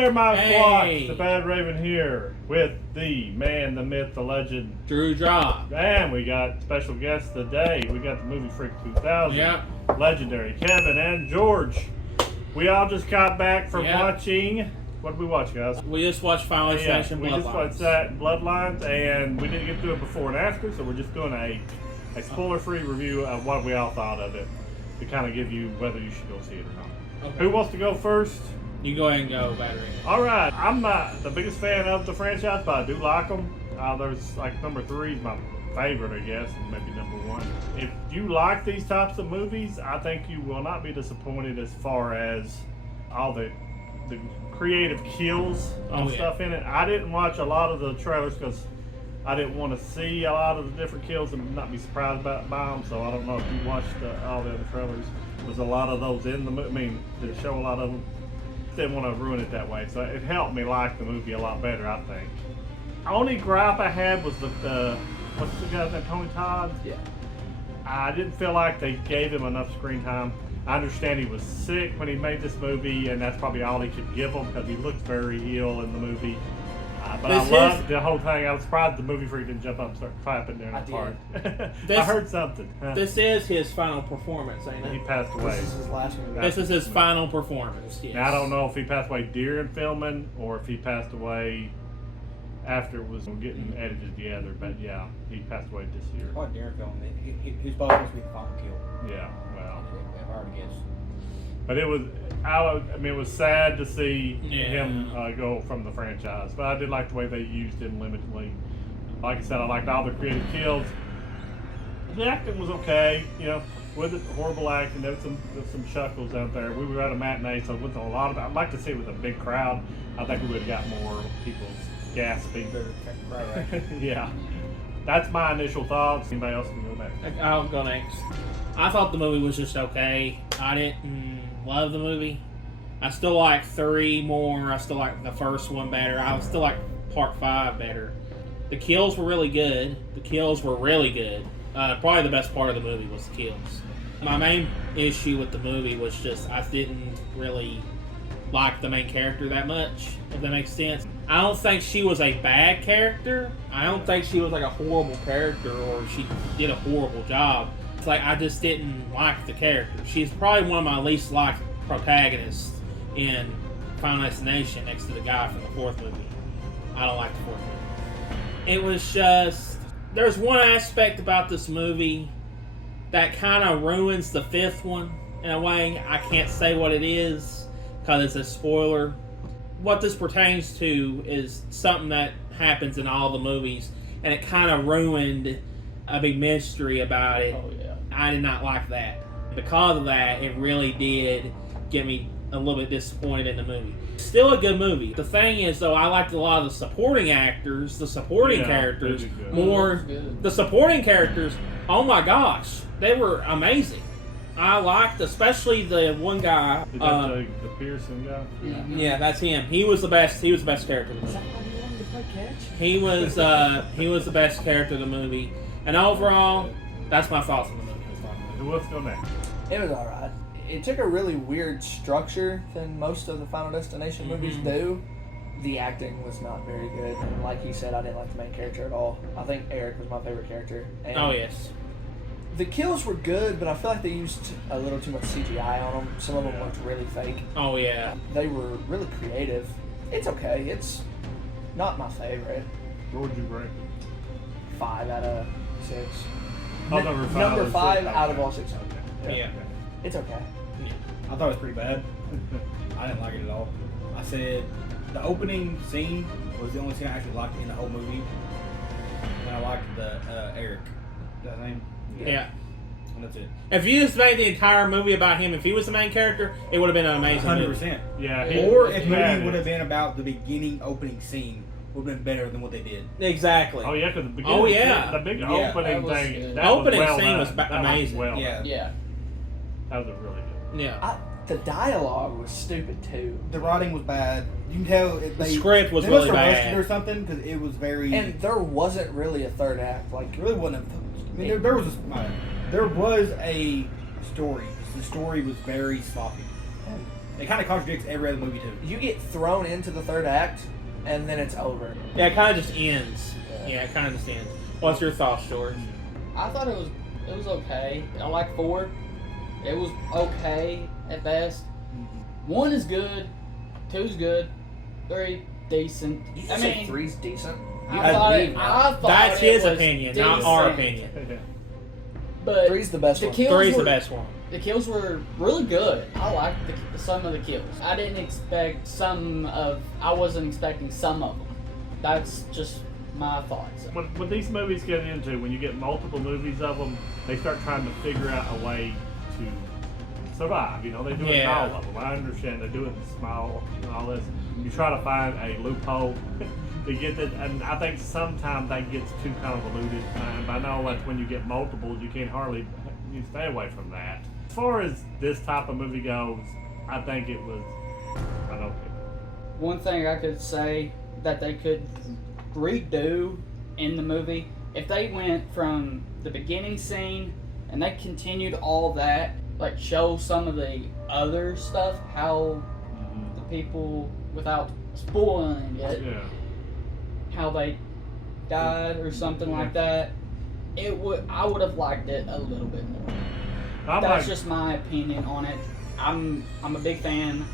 there, my flock. Hey. The Badraven here with the man, the myth, the legend, Drew Drop. and we got special guests today. We got the Movie Freak 2000, Yep. legendary Kevin and George. We all just got back from Yep. watching. What did we watch, guys? We just watched Final Destination we just Bloodlines. watched that Bloodlines, and we didn't get through it before and after, so we're just doing a spoiler-free review of what we all thought of it to kind of give you whether you should go see it or not. Okay. Who wants to go first? You go ahead and go, Battery. All right, I'm not the biggest fan of the franchise, but I do like them. There's like number 3 is my favorite, I guess, and maybe number 1. If you like these types of movies, I think you will not be disappointed as far as all the creative kills and stuff in it. I didn't watch a lot of the trailers because I didn't want to see a lot of the different kills and not be surprised by them. So I don't know if you watched all the other trailers. Was a lot of those in the movie? I mean, did it show a lot of them? Didn't want to ruin it that way, so it helped me like the movie a lot better, I think. Only gripe I had was the what's the guy's name, Tony Todd? Yeah. I didn't feel like they gave him enough screen time. I understand he was sick when he made this movie, and that's probably all he could give him because he looked very ill in the movie. But I loved the whole thing. I was surprised the movie freak didn't jump up and start clapping during the part. I heard something. This is his final performance, ain't He it? passed away. This is his last movie. This is his final performance. Yes. Now, I don't know if he passed away during filming or if he passed away after it was getting edited together. But yeah, he passed away this year. Oh, Darren filming. He's supposed to be the final kill. Yeah, well. I've already guessed. But it was, it was sad to see him go from the franchise. But I did like the way they used him limitedly. Like I said, I liked all the creative kills. The acting was okay, with the horrible acting. There was some chuckles out there. We were at a matinee, so with a lot of, I'd like to see it with a big crowd. I think we would have got more people gasping. Yeah. That's my initial thoughts. Anybody else can go next? I'll go next. I thought the movie was just okay. I didn't love the movie. I still like 3 more. I still like the first one better. I still like part 5 better. The kills were really good. Probably the best part of the movie was the kills. My main issue with the movie was just I didn't really like the main character that much, if that makes sense. I don't think she was a bad character. I don't think she was like a horrible character or she did a horrible job. It's like I just didn't like the character. She's probably one of my least liked protagonists in Final Destination next to the guy from the 4th movie. I don't like the 4th movie. It was just, there's one aspect about this movie that kind of ruins the 5th one in a way. I can't say what it is because it's a spoiler. What this pertains to is something that happens in all the movies, and it kind of ruined a big mystery about it. Oh, yeah. I did not like that. Because of that, it really did get me a little bit disappointed in the movie. Still a good movie. The thing is, though, I liked a lot of the supporting actors, the supporting characters, more. The supporting characters, oh my gosh, they were amazing. I liked, especially the one guy. Is that the Pearson guy? Yeah, that's him. He was the best. He was the best character in the movie. Somebody wanted to play catch? He was the best character in the movie, and overall, that's my thoughts on the movie. Who else go next? It was alright. It took a really weird structure than most of the Final Destination movies do. The acting was not very good, and like you said, I didn't like the main character at all. I think Eric was my favorite character. And Oh yes. the kills were good, but I feel like they used a little too much CGI on them. Some of them looked really fake. Oh yeah. They were really creative. It's okay. It's not my favorite. What would you rank? 5 out of 6. Oh, number 5. Number 5 out of all 6. Yeah. It's okay. I thought it was pretty bad. I didn't like it at all. I said the opening scene was the only scene I actually liked in the whole movie. And I liked the Eric. Is that his name? Yeah. And that's it. If you just made the entire movie about him, if he was the main character, it would have been an amazing 100%. Yeah. Or if the movie would have been about the beginning opening scene, would have been better than what they did. Exactly. Oh yeah, because the beginning. Oh, yeah. The big Yeah, opening that was thing. good. That Opening was well scene was done. That amazing. well Yeah. done. Yeah. That was really good. Yeah. The dialogue was stupid too. The writing was bad. You can tell The script was they really must have rushed bad. it or something because it was very. And there wasn't really a third act. Like, It really wasn't. I mean, there was a story. The story was very sloppy. It kind of contradicts every other movie too. You get thrown into the third act, and then it's over. Yeah, it kind of just ends. Yeah, it kind of just ends. What's your thoughts, George? I thought it was okay. I like 4. It was okay at best. 1 is good. 2's good. 3 decent. You I just say mean, 3's decent. I thought That's it his was opinion, not our decent. opinion. But 3's the best the one. kills 3's the were- best one. The kills were really good. I liked some of the kills. I didn't expect I wasn't expecting some of them. That's just my thoughts. When these movies get into, when you get multiple movies of them, they start trying to figure out a way to survive. You know, they do it in all of them. I understand they do it in small and all this. You try to find a loophole to get it, and I think sometimes that gets too convoluted. But I know like when you get multiples, you stay away from that. As far as this type of movie goes, I think it was an okay. One thing I could say that they could redo in the movie, if they went from the beginning scene and they continued all that, like show some of the other stuff, how the people, without spoiling it, how they died or something like that, I would have liked it a little bit more. That's just my opinion on it. I'm a big fan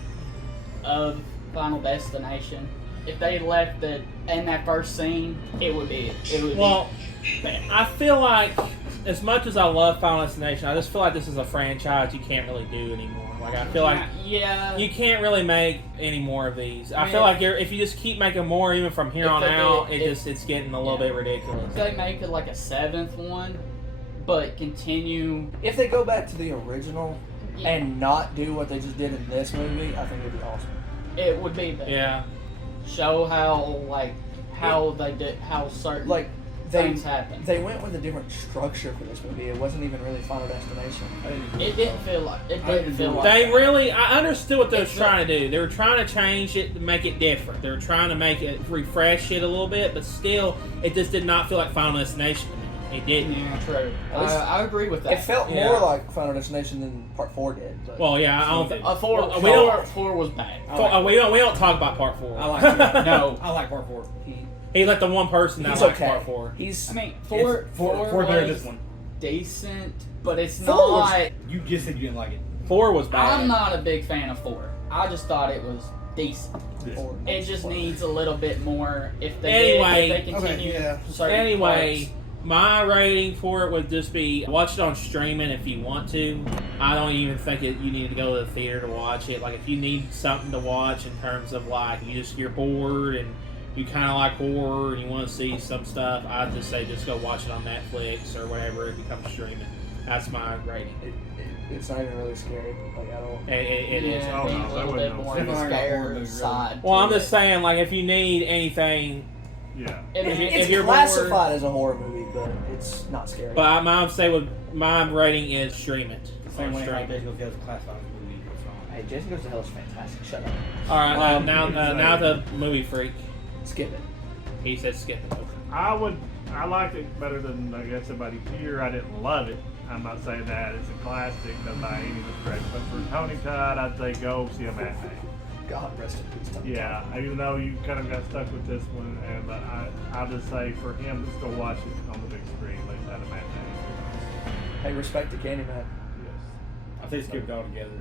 of Final Destination. If they left it in that first scene, it would be I feel like as much as I love Final Destination, I just feel like this is a franchise you can't really do anymore. Like I feel like you can't really make any more of these. I feel like if you just keep making more, even from here on out, it's getting a little bit ridiculous. If they make it like a 7th one, but continue. If they go back to the original and not do what they just did in this movie, I think it'd be awesome. It would be better. Yeah. Show how they did, how certain things happen. They went with a different structure for this movie. It wasn't even really Final Destination. It didn't feel like I understood what they were trying to do. They were trying to change it to make it different. They were trying to make it refresh it a little bit, but still, it just did not feel like Final Destination to me. It didn't. Yeah, true. I agree with that. It felt more like Final Destination than Part 4 did. But well, yeah, I don't think 4 was bad. We don't talk about Part 4. I like it. No, I like Part 4. He's like the one person that likes Part 4. Four better than this one. Decent, but it's 4 not. You just said you didn't like it. 4 was bad. I'm not a big fan of 4. I just thought it was decent. It just needs a little bit more. If they continue. Anyway, my rating for it would just be watch it on streaming if you want to. I don't even think you need to go to the theater to watch it. Like if you need something to watch in terms of like you're bored and you kind of like horror and you want to see some stuff, I'd just say just go watch it on Netflix or whatever if it comes streaming. That's my rating. It's not even really scary, like at all. It is. A little bit more on the scare side. Well, I'm just saying, like if you need anything. Yeah. It's classified as a horror movie, but it's not scary. But my rating is stream it. Same way Jason Goes to Hell is classified as a movie. Hey, Jason Goes to Hell is fantastic. Shut up. All right, now the movie freak. Skip it. He said skip it. I liked it better than I guess everybody here. I didn't love it. I'm not saying that it's a classic by any stretch, but for Tony Todd, I'd say go see a matinee. God rest in peace, Tony Yeah, Todd. even though you kind of got stuck with this one, and I'll just say for him, just go watch it on the big screen, like that a matinee. Hey, respect to Candyman. Yes. I say skip it all together.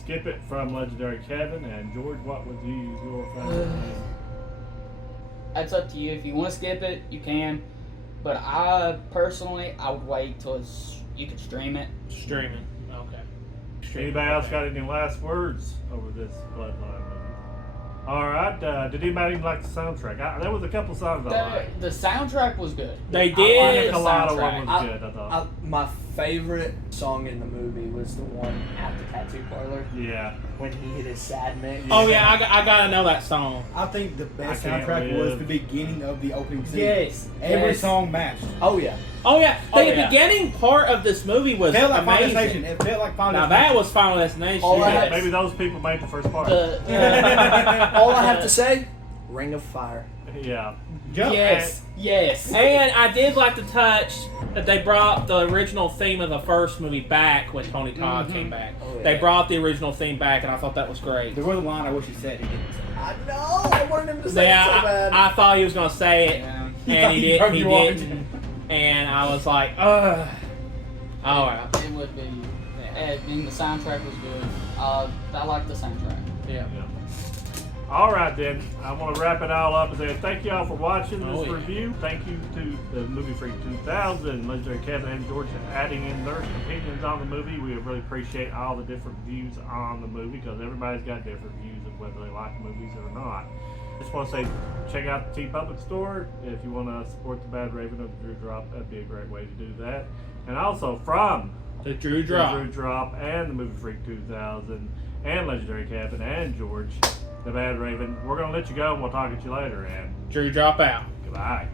Skip it from Legendary Kevin, and George, what would you use your final? That's up to you. If you want to skip it, you can. But I would wait till you can stream it. Stream it. Okay. Anybody else got any last words over this Bloodline movie? All right. Did anybody like the soundtrack? There was a couple songs I liked. The soundtrack was good. They I did. think a lot of them was good. I thought. My favorite song in the movie was the one at the tattoo parlor. Yeah. When he hit his sad mix. Oh yeah, I gotta know that song. I think the best I Can't soundtrack Live. was the beginning of the opening scene. Yes. Every Yes. song matched. Oh yeah. Oh yeah, the yeah. beginning part of this movie was It felt like Final amazing. Destination. It felt like Final Now Destination. that was Final Destination. All I Yeah, had- maybe those people made the first part. All I have to say, Ring of Fire. Yeah. Yes, yes. And I did like the touch that they brought the original theme of the first movie back when Tony Todd came back. Oh, yeah. They brought the original theme back, and I thought that was great. There was a line I wish he said he didn't say. I know. I wanted him to say it so bad. I thought he was going to say it, Yeah. and he didn't. He You walked. didn't. And I was like, ugh. Oh, well. It would be. And the soundtrack was good. I like the soundtrack. Yeah. All right, then. I want to wrap it all up and say thank you all for watching this Oh, yeah. review. Thank you to the Movie Freak 2000, Legendary Kevin and George adding in their opinions on the movie. We really appreciate all the different views on the movie because everybody's got different views of whether they like movies or not. Just want to say, check out the T-Public store. If you want to support the Badraven or the Drew Drop, that'd be a great way to do that. And also from The Drew Drop. The Drew Drop and the Movie Freak 2000 and Legendary Captain and George, the Badraven. We're going to let you go and we'll talk to you later. And Drew Drop out. goodbye.